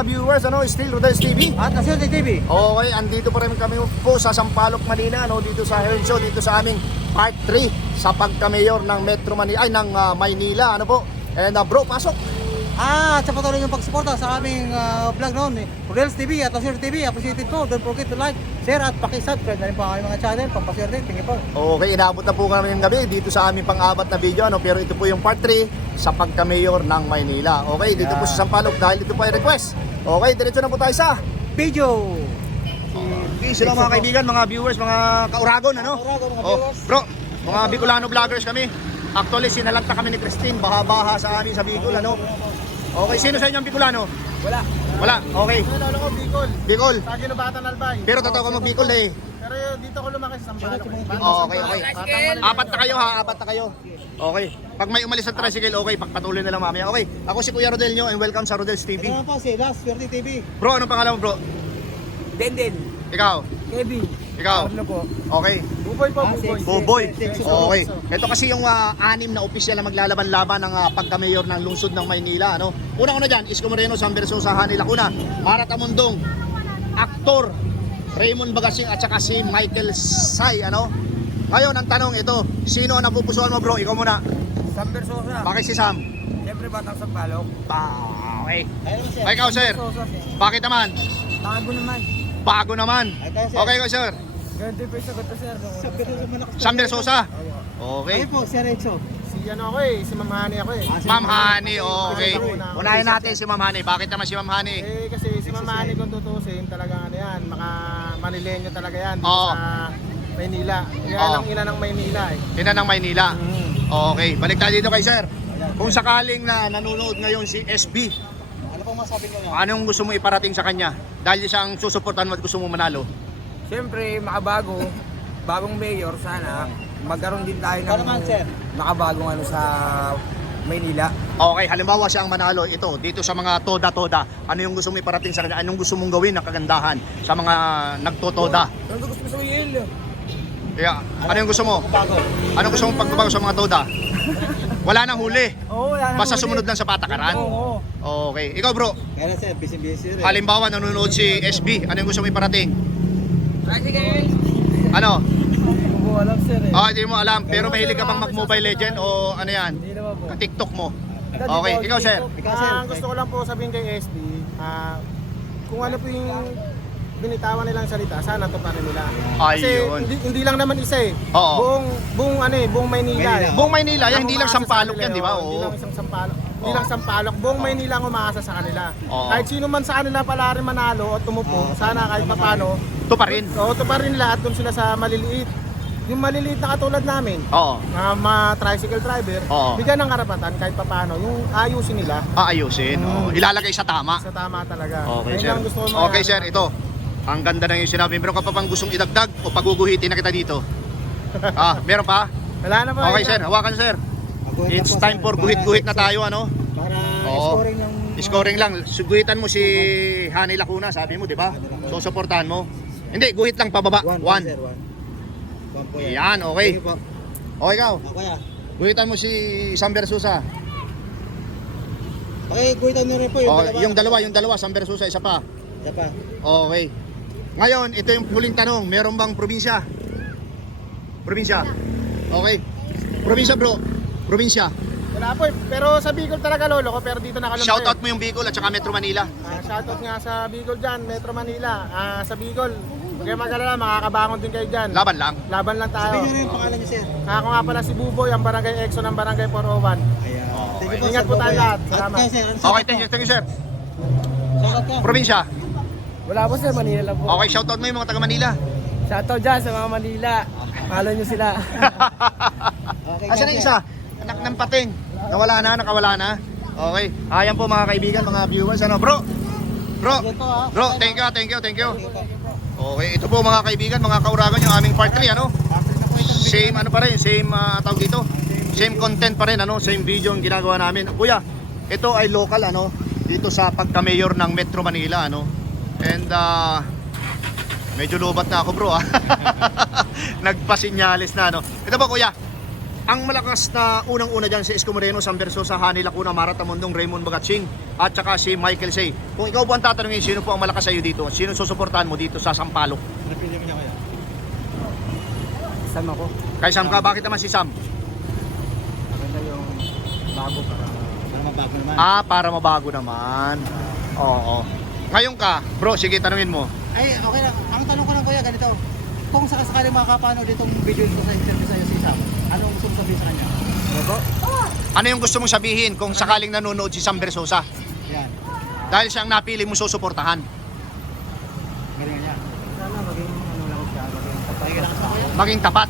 mga viewers, still Rodel's TV. At Aserte TV. Okay, andito pa rin kami po sa Sampaloc, Manila, dito sa Hearn Show, dito sa aming part 3 sa pagka-mayor ng Metro Manila, ng Maynila, And bro, pasok. At sa patuloy yung pagsuporta sa aming vlog noon, Rodel's TV at Aserte TV, appreciated po. Don't forget to like, share at paki-subscribe na rin po ang aming mga channel, pampaswerte. Thank you po. Okay, inabot na po kami ng gabi dito sa aming pang-apat na video, pero ito po yung part 3 sa pagka-mayor ng Maynila. Okay, dito po sa Sampaloc dahil ito po ay request. Okay, diretso na po tayo sa Video. Okay, sila mga kaibigan, mga viewers, mga kauragon, Kauragon, mga Oh, viewers. bro, mga Bicolano vloggers kami. Actually, sinalanta kami ni Christine, baha-baha sa amin sa Bicol, Okay, sino sa inyo ang Bicolano? Wala. Wala, okay. Lolo ko, Bicol. Bicol. Sa Ginobatan, Albay. Pero totoo ka mag-Bicol eh. Pero dito ko lumaki sa Sampaloc. Okay. Apat na kayo ha, apat na kayo. Okay. Pag may umalis sa tricycle, okay, pagpatuloy na lang mamaya. Okay, ako si Kuya Rodel nyo and welcome sa Rodel's TV. Ito naman po si Last Swerte TV. Bro, anong pangalan mo bro? Denden. Ikaw? Kevin. Ikaw? Ano po? Okay. Buboy po, Buboy. Buboy. Okay. Ito kasi yung anim na opisyal na maglalaban-laban ng pagka-mayor ng lungsod ng Maynila, Una-una dyan, Isko Moreno, Sam Versosa, Hani Lacuna, Mara Tamundong, aktor Raymond Bagasing at saka si Michael Say, Ngayon, ang tanong ito, sino ang napupusuan mo bro? Ikaw muna. Sam Versosa. Bakit si Sam? Siyempre batang Sampaloc. Okay. Ayun sir. Ikaw sir, bakit naman? Bago naman. Bago naman. Okay ko sir. Ganito po yung sagot ko, sir. Sam Versosa. Ayun Okay. po, si Renzo. Si ano ako si Ma'am Hani ako Ma'am Hani, okay. Unahin natin si Ma'am Hani. Bakit naman si Ma'am Hani? Kasi si Ma'am Hani kung tutusin talaga yan, Manileño talaga yan dito Oo. sa Maynila. Yan Oo. ang ina ng Maynila Ina ng Maynila. Okay, balik tayo dito kay sir. Kung sakaling na nanonood ngayon si SB, Ano pong masabi ko niya? anong gusto mo iparating sa kanya? Dahil siya ang susuportahan mo at gusto mo manalo. Siyempre, makabago, bagong mayor, sana magkaroon din tayo Ano naman, sir? makabagong sa Maynila. Okay, halimbawa siya ang manalo, ito, dito sa mga toda-toda, ano yung gusto mo iparating sa kanya? Anong gusto mong gawin na kagandahan sa mga nagtotoda? Ano gusto mo sabihin? Kaya, ano yung gusto mo? Bago. Anong gusto mong pagbabago sa mga toda? Wala nang huli. Oo, wala Basta sumunod lang sa patakaran. Oo. Okay, ikaw bro, Kaya na sir, busy rin. halimbawa nanonood si SB, ano yung gusto mo iparating? Ano? Hindi ko alam, sir Hindi mo alam, pero mahilig ka bang mag-Mobile Legend o ano yan? Hindi naman po. TikTok mo? Okay, ikaw sir. Ikaw, sir. Gusto ko lang po sabihin kay SB, kung ano po yung binitawan nilang salita, sana to pa rin nila. Kasi Ayun. hindi lang naman isa Oo. Buong Maynila. Buong Maynila, yan, hindi lang Umaasa sa Sampaloc kanila, yan, di ba? Hindi Oo. lang isang Sampaloc. Hindi Oo. lang Sampaloc, buong Maynila ang umaasa sa kanila. Oo. Kahit sino man sa kanila pala rin manalo o tumupo, sana kahit paano, Ito pa rin. ito pa rin nila at doon sila sa maliliit. Yung maliliit na katulad namin, Oo. mga tricycle driver, Oo. bigyan ng karapatan kahit paano, yung ayusin nila Aayusin. Oo. Ilalagay sa tama. sa tama talaga. Okay, Ayun sir. lang gusto ko Okay, sir, ito. Ang ganda ng yung sinabi. Meron ka pa bang gustong idagdag o paguguhitin na kita dito? Meron pa? Wala na po. Okay, sir. Hawakan, sir. It's time for guhit-guhit na tayo, Para Oo. scoring yung... Scoring lang. Guhitan mo si Hani Lacuna, sabi mo, di ba? So, supportahan mo. Hindi, guhit lang pababa. One. Sir, one. One po yan. Yan, okay. Thank you po. Okay, ikaw. Ako ya. Guhitan mo si Sam Versosa. Okay, kuwitan nyo rin po yung Yung dalawa, Sam Versosa, isa pa. Isa pa. Okay. Ngayon, ito yung huling tanong. Meron bang probinsya? Probinsya? Okay. Probinsya, bro. Probinsya. Wala po. Pero sa Bicol talaga lolo ko, pero dito nakalungkot. Shoutout mo yung Bicol at saka Metro Manila. Shoutout nga sa Bicol dyan, Metro Manila. Sa Bicol, huwag kayo mag-alala, makakabangon din kayo dyan. Laban lang. Laban lang tayo. Sabihin nyo rin yung pangalan nyo, sir. Ako nga pala si Buboy, ang barangay EXO ng barangay 401. Ayan. Okay. Ingat po tayo lahat. Salamat. At kayo, sir. Okay, thank you, sir. Shoutout ka. Probinsya. Wala po sir, Manila lang po. Okay, shoutout mo yung mga taga Manila. Shoutout dyan sa mga Manila. Mahalo nyo sila. Okay, Asan na sir. yung isa? Anak ng pating. Nakawala na. Okay. Ayan po mga kaibigan, mga viewers. Bro? Bro, thank you. Okay, ito po mga kaibigan, mga kauragan yung aming part 3, Same tawag dito. Same content pa rin, same video ang ginagawa namin. Kuya, ito ay local, dito sa pagka-mayor ng Metro Manila, And medyo lobat na ako, bro, Nagpasinyalis na, Ito po, kuya. ang malakas na unang-una dyan si Isko Moreno, Sam Versosa, Hani Lacuna, Mara Tamundong, Raymond Bagatsing, at saka si Michael Say. Kung ikaw po ang tatanungin, sino po ang malakas sa iyo dito? Sino susuportahan mo dito sa Sampaloc? Napili mo niya kaya? Sam ako. Kay Sam ka, bakit naman si Sam? Maganda yung bago para Para mabago naman. Para mabago naman. Oo. Ngayon ka, bro, sige, tanungin mo. Ay, okay lang. Ang tanong ko lang kuya, ganito. Kung sakasakali makakapanood itong video ko sa interview sa'yo si Sam, anong gusto mong sabihin sa kanya? Ano po? Ano yung gusto mong sabihin kung sakaling nanonood si Sam Versosa? Yan. Dahil siyang napili mo susuportahan. Galingan niya. Sana maging ano lang siya, maging Pakinggan lang sa kuya. Maging tapat.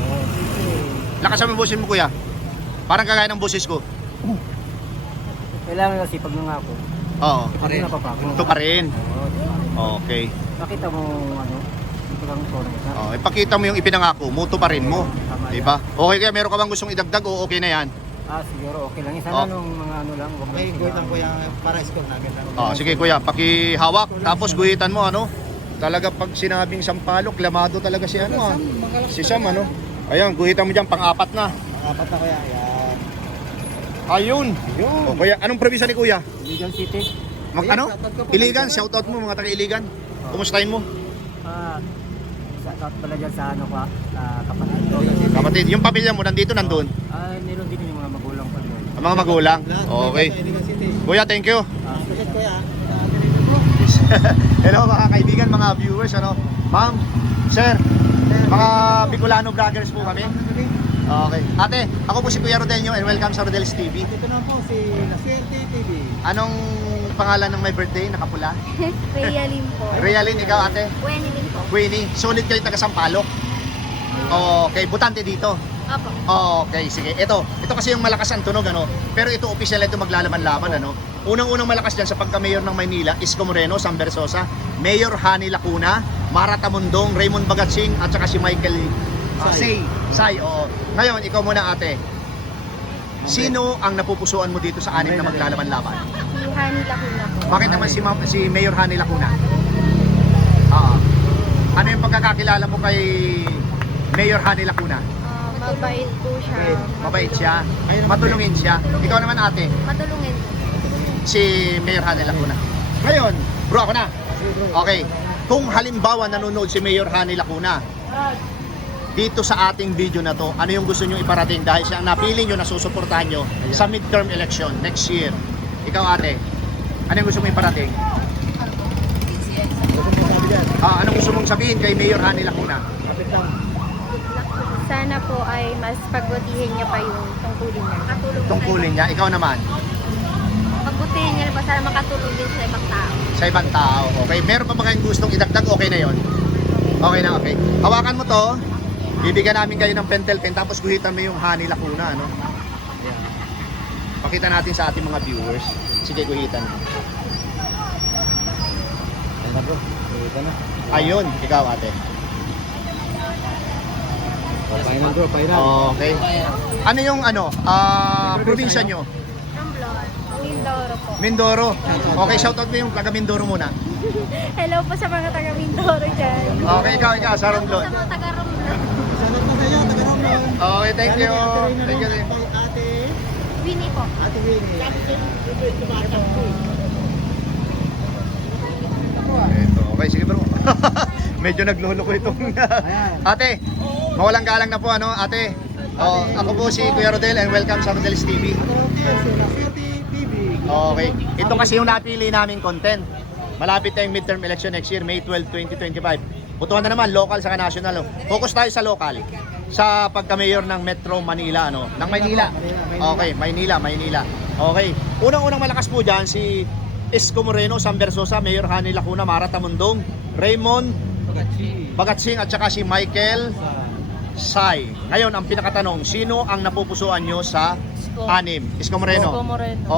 Oo, kasi Lakasan mo yung boses mo, kuya. Parang kagaya ng boses ko. kailangan kasi pag nangako, Oo. hindi napapako. Ito pa rin. Oo, Okay. nakita mo ano, ito lang ito na. Oh, ipakita mo yung ipinangako mo, ito pa rin mo. Tama yan. Diba? Okay, kaya meron ka bang gustong idagdag o okay na yan? Siguro okay lang. Oh. Sana nung mga ano lang, wag Okay, lang guhit lang kuya para score namin. Oh, sige kuya, pakihawak. Tapos guhitan mo, ano? Talaga pag sinabing Sampaloc, lamado talaga si ano, ah. Si Sam, ano? Ayan, guhitan mo dyan, pang-apat na. Apat na kuya. Yan. Ayun. Oh, kuya, anong probinsya ni kuya? Iligan City. Ano? Iligan, shoutout mo mga taga-Iligan. Kumustahin mo? Sa pala dyan sa ano ka, kapatid. Kapatid, yung pamilya mo nandito, nandun? Meron din yung mga magulang pa doon. Ang mga magulang. Okay. Iligan City. Kuya, thank you. Sulit kuya. Hello mga kaibigan, mga viewers, ano? Ma'am, sir, mga Bicolano Vloggers po kami. Okay. Ate, ako po si Kuya Rodelio and welcome sa Rodel's TV. Dito na po si La Suerte TV. Anong pangalan ng my birthday? Nakapula? Realin po. Realin, ikaw ate? Wenny din po. Queenie, solid kayo taga Sampaloc. Okay, butante dito. Opo. Okay, sige. Ito kasi yung malakas ang tunog, ano? Pero ito official ito maglalaban-laban, ano? Unang-unang malakas dyan sa pagka-mayor ng Maynila, Isko Moreno, Sam Versosa, Mayor Hani Lacuna, Mara Tamundong, Raymond Bagatsing, at saka si Michael Say, oo. Ngayon, ikaw muna ate. Sino ang napupusuan mo dito sa anim na maglalaban-laban? Si Hani Lacuna po. Bakit naman si Mayor Hani Lacuna? Ano yung pagkakakilala mo kay Mayor Hani Lacuna? Mabait po siya. Mabait siya, matulungin siya. Ikaw naman ate, Matulungin. si Mayor Hani Lacuna. Ngayon, bro ako na. Okay, kung halimbawa nanonood si Mayor Hani Lacuna dito sa ating video na to, ano yung gusto nyo iparating dahil siya ang napili nyo na susuportahan nyo sa midterm election next year? Ikaw ate, ano yung gusto mong iparating? Anong gusto mong sabihin kay Mayor Hani Lacuna? Sana po ay mas pagbutihin niya pa yung tungkulin niya. Makatulong Tungkulin niya, ikaw naman, Pagbutihin niya pa sana makatulong din sa ibang tao. sa ibang tao. Okay, meron pa ba kayong gustong idagdag? Okay na yon. Okay na, okay. Hawakan mo to. Bibigyan namin kayo ng pentel pen tapos guhitan mo yung Hani Lacuna, ano? Yan. Pakita natin sa ating mga viewers. Sige, guhitan mo. Ayan na bro. Guhitan na. Ayun, ikaw ate. Final bro, final. Okay. Ano yung probinsya nyo? Romblon. Mindoro po. Mindoro. Okay, shoutout mo yung taga Mindoro muna. Hello po sa mga taga Mindoro dyan. Okay, ikaw, sa Romblon. Sa mga taga Romblon. Salamat po sa iyo, taga Romblon. Okay, thank you. Galing Thank you. kay Ate Winnie po. Ate Winnie. Ito, okay, sige bro. Medyo naglolo ko itong ate, mawalang galang na po ano, ate. Ako po si Kuya Rodel and welcome sa Rodel's TV. Si La Suerte TV. Okay, ito kasi yung napili naming content. Malapit tayong midterm election next year, May 12, 2025. Butuhan na naman, local saka national. Focus tayo sa local. Sa pagka-mayor ng Metro Manila, ano? Ng Maynila. Okay, Maynila. Okay. Unang-unang malakas po dyan, si Isko Moreno, Sam Versosa, Mayor Hani Lacuna, Mara Tamundong, Raymond Bagatsing, at saka si Michael Say. Ngayon, ang pinakatanong, sino ang napupusuan nyo sa anim? Isko Moreno.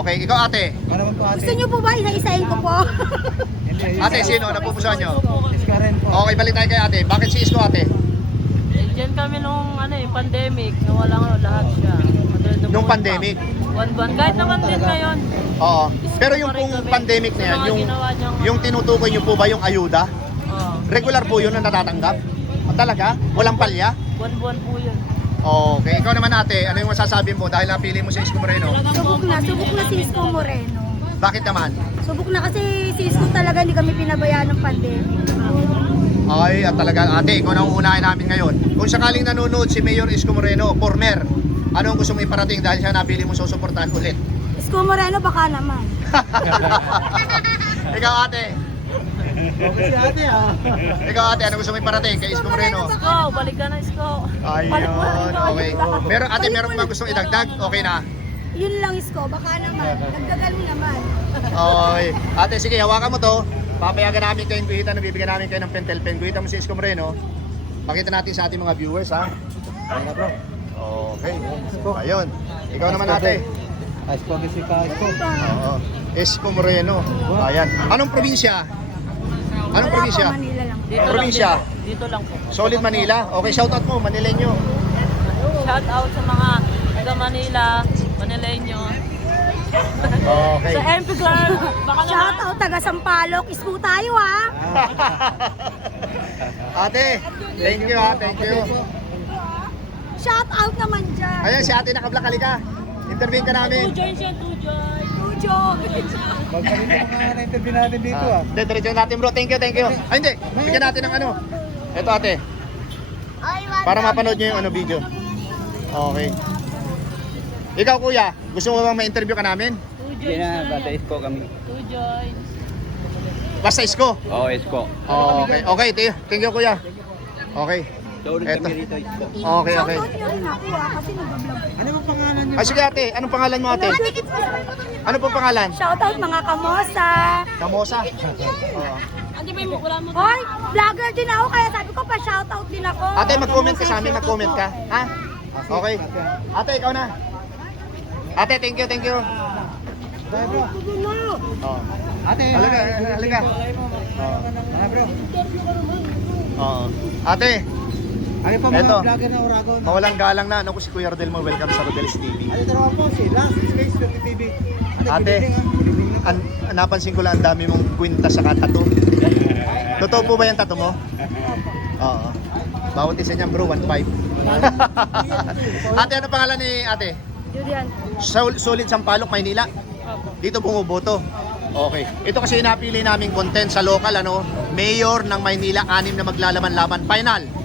Okay, ikaw ate. Para mo po ate. Gusto niyo po ba isa-isahin ko po? Ate, sino napupusuan nyo? Iska rin po. Okay, balik tayo kay ate. Bakit si Isko ate? Diyan kami nung pandemic, nawala lahat siya. Nung pandemic? Buwan-buwan. Kahit naman din ngayon. Oo. Pero yung pong pandemic na yan, yung tinutukoy nyo po ba yung ayuda? Oo. Regular po yun na natatanggap? Talaga? Walang palya? Buwan-buwan po yun. Okay, ikaw naman ate, ano yung masasabi mo dahil napili mo si Isko Moreno? Subok na si Isko Moreno. Bakit naman? Subok na kasi si Isko talaga hindi kami pinabayaan ng pandemic. Ay, at talaga ate, ikaw na ang uunahin namin ngayon. Kung sakaling nanonood si Mayor Isko Moreno, former, ano ang gusto mo iparating dahil siya napili mo susuportahan ulit? Isko Moreno baka naman. Ikaw ate, Okay si ate ikaw ate, ano gusto mo iparating kay Isko Moreno? Isko, balik ka na Isko. Ayun, okay. Meron ate, meron bang gustong idagdag? Okay na. Yun lang Isko, baka naman. Nagdagal naman. Okay. Ate, sige, hawakan mo to. Papayagan namin kayong guhitan, bibigyan namin kayo ng pentel pen. Guhitan mo si Isko Moreno. Pakita natin sa ating mga viewers, ha? Ayun na, bro. Okay. Ayun. Ikaw naman ate. Isko si Isko. Oo. Isko Moreno. Ayan. Anong probinsya? Anong Wala probinsya? po, Manila lang. Dito Probinsya? lang din. Dito lang po. Solid Manila. Okay, shoutout mo, Manileño. Shout out sa mga taga Manila, Manileño. Okay. Sa MP Girl, baka naman. Shout out taga Sampaloc. Isko tayo Ate, thank you ha, thank you. Shout out naman dyan. Ayan, si ate nakablak, halika. Interview ka namin. Join siya, join. Tujo. Magpalit yung mga na-interview natin dito Hindi, diretso natin bro. Thank you, thank you. Ay, hindi. Bigyan natin ng ano. Ito ate. Para mapanood nyo yung ano video. Okay. Ikaw kuya, gusto mo bang ma-interview ka namin? Join siya. bata Isko kami. Join. Basta Isko. Oo, Isko. Okay, okay. Thank you kuya. Okay. Doon Eto. rito, Isko. Okay, okay. Shout out nyo rin ako kasi nag-vlog. Ano bang pangalan niyo? Ay, sige ate. Anong pangalan mo ate? Ano pong pangalan? Shout out mga kamosa. Kamosa. Oo. Andi ba yung wala mo? Hoy, vlogger din ako kaya sabi ko pa shout out din ako. Ate, mag-comment ka sa amin. Mag-comment ka. Ha? Okay. Ate, ikaw na. Ate, thank you, thank you. Bye bro. Oh. Ate. Halika, halika. Bye bro. Oo. Ate, Ano pa Eto. mga vlogger na Oragon? mawalang galang na. Ano ko si Kuya Rodel mo. Welcome sa Rodel's TV. Ano ito naman po si Last Space 30 TV. Ate, napansin ko lang ang dami mong kwinta sa tattoo. Totoo po ba yung tattoo mo? Oo. Bawat isa niyan bro, 1.5. Ate, ano pangalan ni ate? Julian. Solid Sampaloc, Maynila. Dito bumuboto. Okay. Ito kasi yung napili naming content sa local, ano? Mayor ng Maynila, 6 na maglalaban-laban. Final.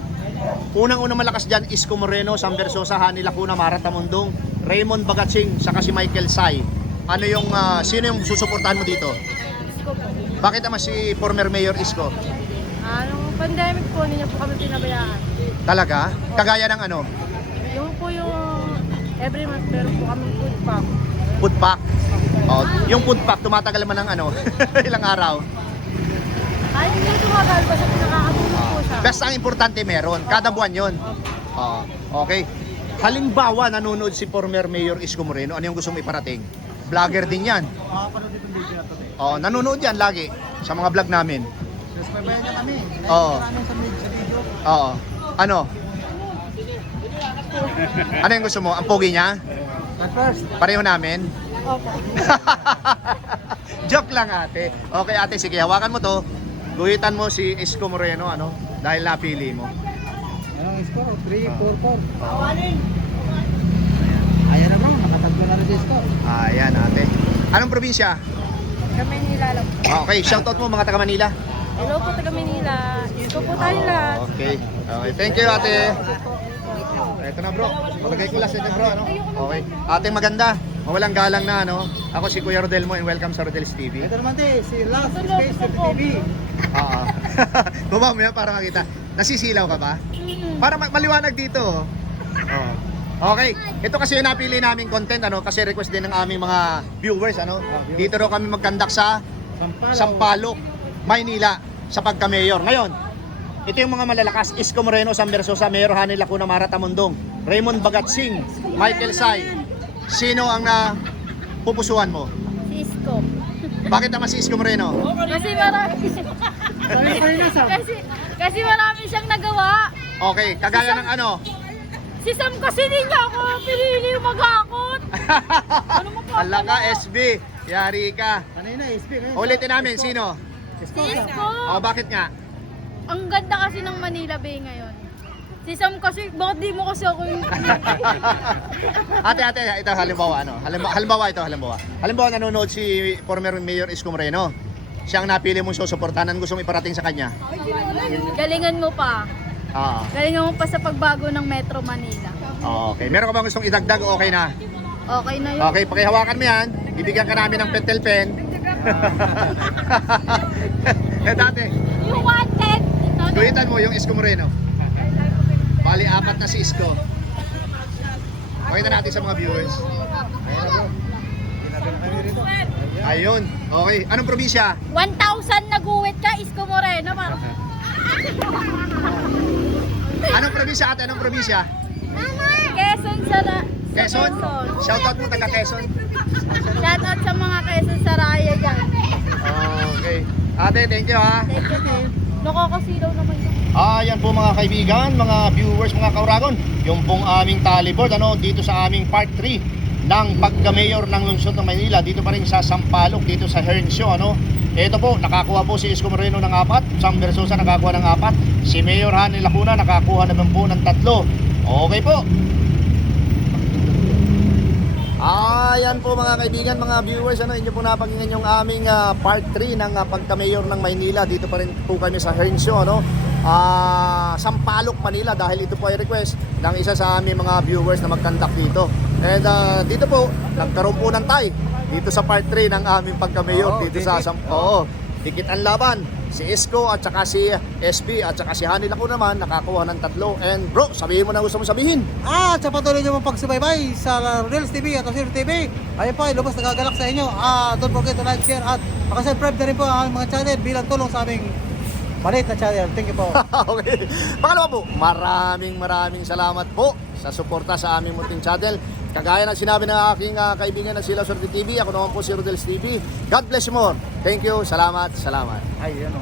Unang-unang malakas dyan, Isko Moreno, Sam Versosa, Hani Lacuna, Mara Tamundong, Raymond Bagatsing, saka si Michael Sai. Ano yung, sino yung susuportahan mo dito? Isko po. Bakit naman si former Mayor Isko? Nung pandemic po, hindi niya po kami pinabayaan. Talaga? Kagaya ng ano? Yung po yung every month meron po kami food pack. Food pack. Oh, yung food pack, tumatagal man ng ano? Ilang araw? Ay, hindi tumagal basta nakakatulong po siya. Basta ang importante meron. Kada buwan yon. Oo. Okay. Halimbawa, nanonood si former Mayor Isko Moreno, ano yung gusto mo iparating? Vlogger din yan. Makapanood itong video na to. Oo, nanonood yan lagi sa mga vlog namin. Subscribe niya kami. Like Oo. namin sa video. Oo. Ano? Ano yung gusto mo? Ang pogi niya? At first, Pareho namin? Opo. Joke lang ate. Okay ate, sige, hawakan mo to. Guhitan mo si Isko Moreno, ano? Dahil napili mo. anong score? 3-4-4. Ayan na bro, nakatatlo na rin yung score. Ayan ate. Anong probinsya? Kami nila lang. Okay, shoutout mo mga taga Manila. Hello po taga Manila. Isko po tayo lahat. Okay. Okay, thank you ate. Ito na bro. Palagay ko last ito bro, ano? Okay. Ate maganda. Mawalang galang na, ano? Ako si Kuya Rodel mo and welcome sa Rodel's TV. Ito naman din, si Last Space 30 TV. Oo. Baba mo yan para makita. Nasisilaw ka ba? Para maliwanag dito. Oh. Oo. Okay. Ito kasi yung napili naming content, ano? Kasi request din ng aming mga viewers, ano? Dito raw kami mag-conduct sa Sampaloc, Maynila, sa pagka-mayor. Ngayon, ito yung mga malalakas. Isko Moreno, Sam Versosa, Mayor Hani Lacuna, Mara Tamundong, Raymond Bagatsing, Michael Sai. Sino ang pupusuan mo? Si Isko. Bakit naman si Isko Moreno? Kasi marami kasi marami siyang nagawa. Okay, kagaya ng ano? Si Sam kasi hindi niya ako pinili mag-akot. Hala ka, SB. Yari ka. Kanina, SB. Ulitin namin, sino? Si Isko. O, bakit nga? Ang ganda kasi ng Manila Bay ngayon. Si Sam kasi, bakit di mo kasi ako yung... Ate, ito halimbawa, Halimbawa nanonood si former Mayor Isko Moreno. Siya ang napili mong susuportahan. Anong gustong iparating sa kanya? Galingan mo pa. Ah, Galingan mo pa sa pagbago ng Metro Manila. okay. Meron ka bang gustong idagdag o okay na? Okay na yun. Okay, pakihawakan mo yan. Bibigyan ka namin ng pentel pen. Dati, You wanted! tuwitan mo yung Isko Moreno. Bali, 4 na si Isko. Pakita natin sa mga viewers. Ayun. Okay. Anong probinsya? 1,000 nag-uwit ka, Isko Moreno. Anong probinsya ate? Anong probinsya? Quezon Sara... Quezon? Shoutout mo taga Quezon. Shoutout sa mga Quezon Saraya dyan. Okay. Ate, thank you ha. Thank you, Mel. Nakakasilaw naman yun. Yan po mga kaibigan, mga viewers, mga kauragon. Yung pong aming tallyboard dito sa aming part 3 ng pagka-mayor ng lungsod ng Maynila. Dito pa rin sa Sampaloc, dito sa Hernsio. Ito po, nakakuha po si Isko Moreno ng 4, Sam Versosa nakakuha ng 4, si Mayor Hanny Lacuna nakakuha naman po ng 3. Okay po. Ayan po mga kaibigan, mga viewers, inyo po napakinggan yung aming part 3 ng pagka-mayor ng Maynila. Dito pa rin po kami sa Hernsio, Sampaloc, Manila, dahil ito po ay request ng isa sa aming mga viewers na mag-conduct dito. And dito po, nagkaroon po ng tie dito sa part 3 ng aming pagka-mayor dito sa dikit ang laban. Si Isko at saka si SB at saka si Hanny Lacuna naman nakakuha ng 3. And bro, sabihin mo na gusto mo sabihin. At sa patuloy nyo mong pagsubaybay sa Reels TV at Osir TV, ayun po, lubos nagagalak sa inyo. Don't forget to like, share at makasubscribe na rin po ang mga channel bilang tulong sa aming maliit na channel. Thank you po. Okay. Pangalawa po, maraming salamat po sa suporta sa aming munting channel. Kagaya ng sinabi ng aking kaibigan na sila Sorte TV, ako naman po si Rodel's TV. God bless you more. Thank you. Salamat. Ay, ano.